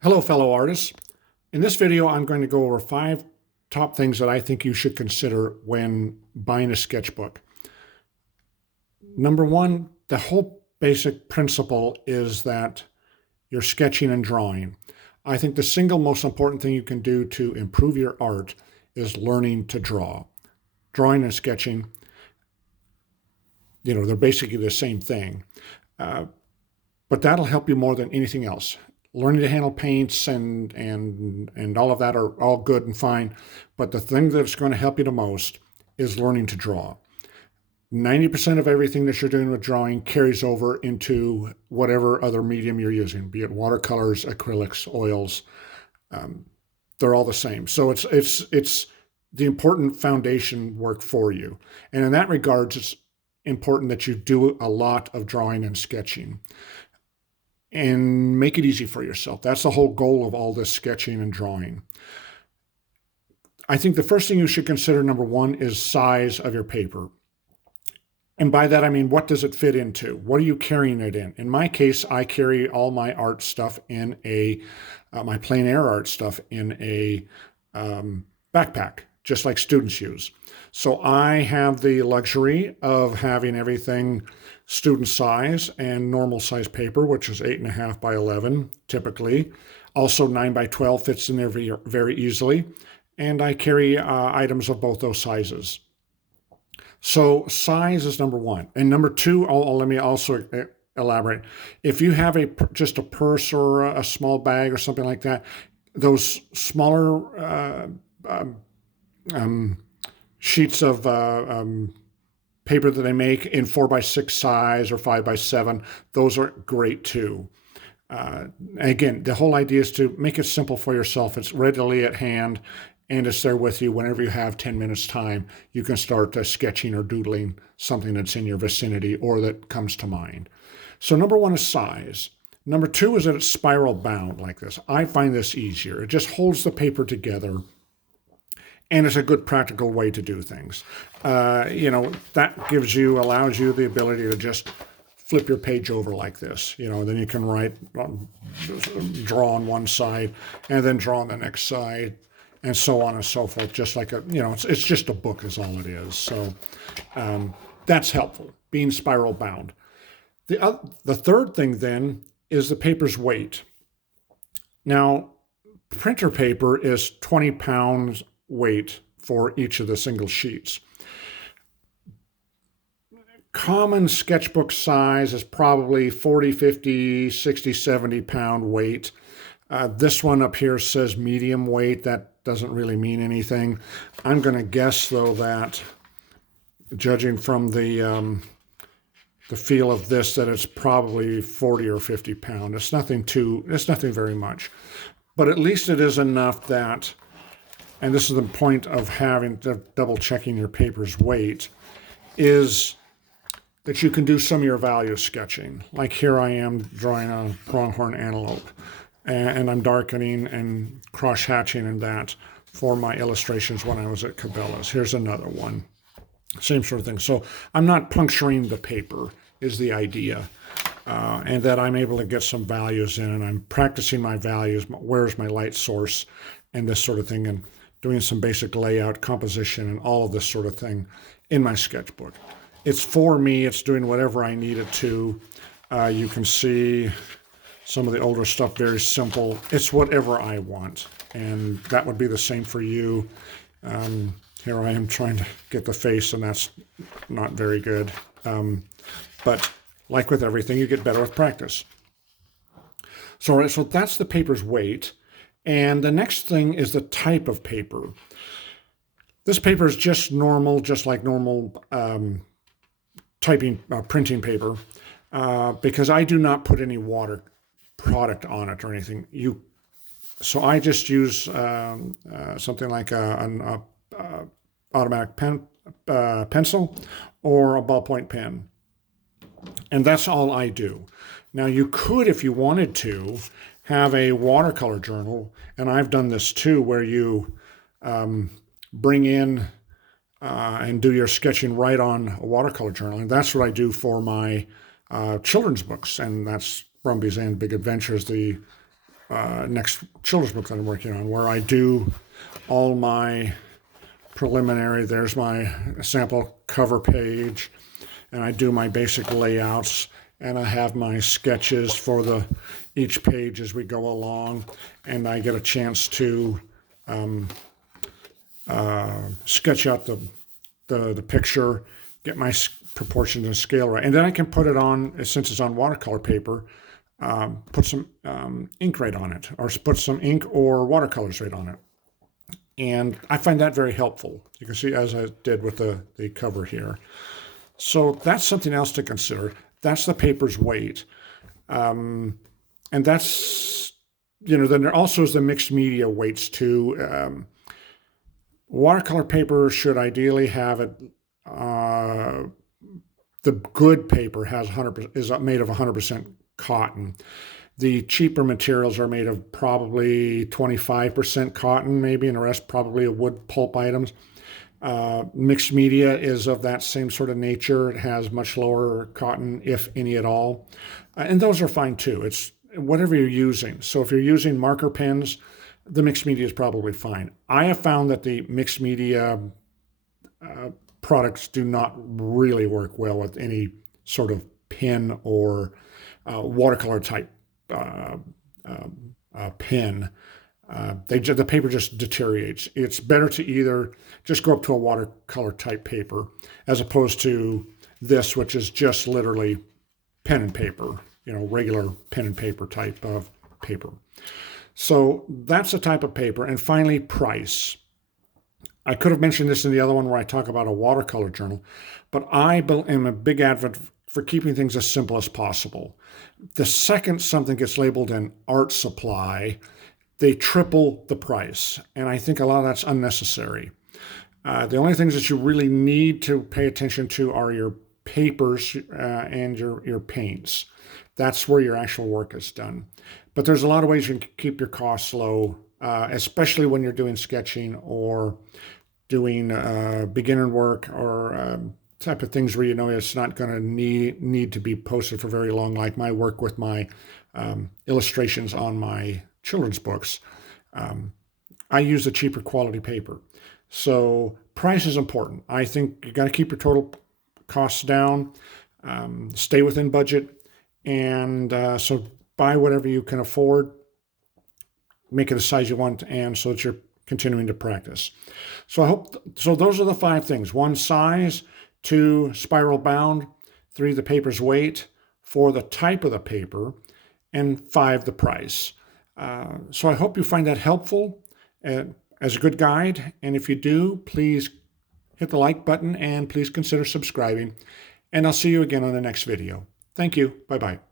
Hello, fellow artists. In this video, I'm going to go over 5 top things that I think you should consider when buying a sketchbook. Number one, the whole basic principle is that you're sketching and drawing. I think the single most important thing you can do to improve your art is learning to draw. Drawing and sketching, they're basically the same thing. But that'll help you more than anything else. Learning to handle paints and all of that are all good and fine, but the thing that's going to help you the most is learning to draw. 90% of everything that you're doing with drawing carries over into whatever other medium you're using, be it watercolors, acrylics, oils. They're all the same. So it's the important foundation work for you. And in that regards, it's important that you do a lot of drawing and sketching and make it easy for yourself. That's the whole goal of all this sketching and drawing. I think the first thing you should consider, number one, is size of your paper. And by that, I mean, what does it fit into? What are you carrying it in? In my case, I carry all my art stuff in my plein air art stuff in a backpack, just like students use. So I have the luxury of having everything student size and normal size paper, which is 8.5 by 11 typically. Also 9 by 12 fits in there very, very easily. And I carry items of both those sizes. So size is number one. And number two, let me also elaborate. If you have just a purse or a small bag or something like that, those smaller sheets of paper that they make in 4x6 size or 5x7, those are great too. Again, the whole idea is to make it simple for yourself. It's readily at hand and it's there with you whenever you have 10 minutes time. You can start sketching or doodling something that's in your vicinity or that comes to mind. So number one is size. Number two is that it's spiral bound like this. I find this easier. It just holds the paper together. And it's a good practical way to do things. That allows you the ability to just flip your page over like this. Then you can draw on one side and then draw on the next side and so on and so forth. Just like it's just a book is all it is. So that's helpful, being spiral bound. The third thing then is the paper's weight. Now, printer paper is 20 pounds weight for each of the single sheets. Common sketchbook size is probably 40, 50, 60, 70 pound weight. This one up here says medium weight. That doesn't really mean anything. I'm going to guess, though, that judging from the feel of this, that it's probably 40 or 50 pound. It's nothing very much. But at least it is enough that, and this is the point of having double checking your paper's weight, is that you can do some of your value sketching. Like here I am drawing a pronghorn antelope, and I'm darkening and cross hatching in that for my illustrations when I was at Cabela's. Here's another one. Same sort of thing. So I'm not puncturing the paper is the idea. And that I'm able to get some values in, and I'm practicing my values. Where's my light source and this sort of thing, and doing some basic layout, composition, and all of this sort of thing in my sketchbook. It's for me. It's doing whatever I need it to. You can see some of the older stuff, very simple. It's whatever I want, and that would be the same for you. Here I am trying to get the face, and that's not very good. But like with everything, you get better with practice. So that's the paper's weight. And the next thing is the type of paper. This paper is just like normal printing paper, because I do not put any water product on it or anything. So I just use something like an automatic pencil or a ballpoint pen. And that's all I do. Now, you could, if you wanted to, have a watercolor journal, and I've done this too, where you bring in and do your sketching right on a watercolor journal. And that's what I do for my children's books, and that's Brumbies and Big Adventures, the next children's book that I'm working on, where I do all my preliminary. There's my sample cover page, and I do my basic layouts, and I have my sketches for each page as we go along, and I get a chance to sketch out the picture, get my proportions and scale right, and then I can put it on, since it's on watercolor paper, put some ink right on it, or put some ink or watercolors right on it. And I find that very helpful. You can see, as I did with the cover here. So that's something else to consider. That's the paper's weight. And that's, then there also is the mixed media weights too. Watercolor paper should ideally have it, the good paper is made of 100% cotton. The cheaper materials are made of probably 25% cotton, maybe, and the rest probably wood pulp items. Mixed media is of that same sort of nature. It has much lower cotton, if any at all. And those are fine too. It's whatever you're using. So if you're using marker pens, the mixed media is probably fine. I have found that the mixed media products do not really work well with any sort of pen or watercolor type pen. The paper just deteriorates. It's better to either just go up to a watercolor type paper, as opposed to this, which is just literally pen and paper, regular pen and paper type of paper. So that's the type of paper. And finally, price. I could have mentioned this in the other one where I talk about a watercolor journal, but I am a big advocate for keeping things as simple as possible. The second something gets labeled an art supply, they triple the price. And I think a lot of that's unnecessary. The only things that you really need to pay attention to are your papers and your paints. That's where your actual work is done. But there's a lot of ways you can keep your costs low, especially when you're doing sketching or doing beginner work, or type of things where it's not going to need to be posted for very long, like my work with my illustrations on my children's books. I use a cheaper quality paper. So price is important. I think you got to keep your total costs down, stay within budget, and so buy whatever you can afford, make it the size you want, and so that you're continuing to practice. So those are the 5 things. 1, size. 2, spiral bound. 3, the paper's weight. 4, the type of the paper. And 5, the price. So I hope you find that helpful as a good guide. And if you do, please hit the like button and please consider subscribing. And I'll see you again on the next video. Thank you. Bye-bye.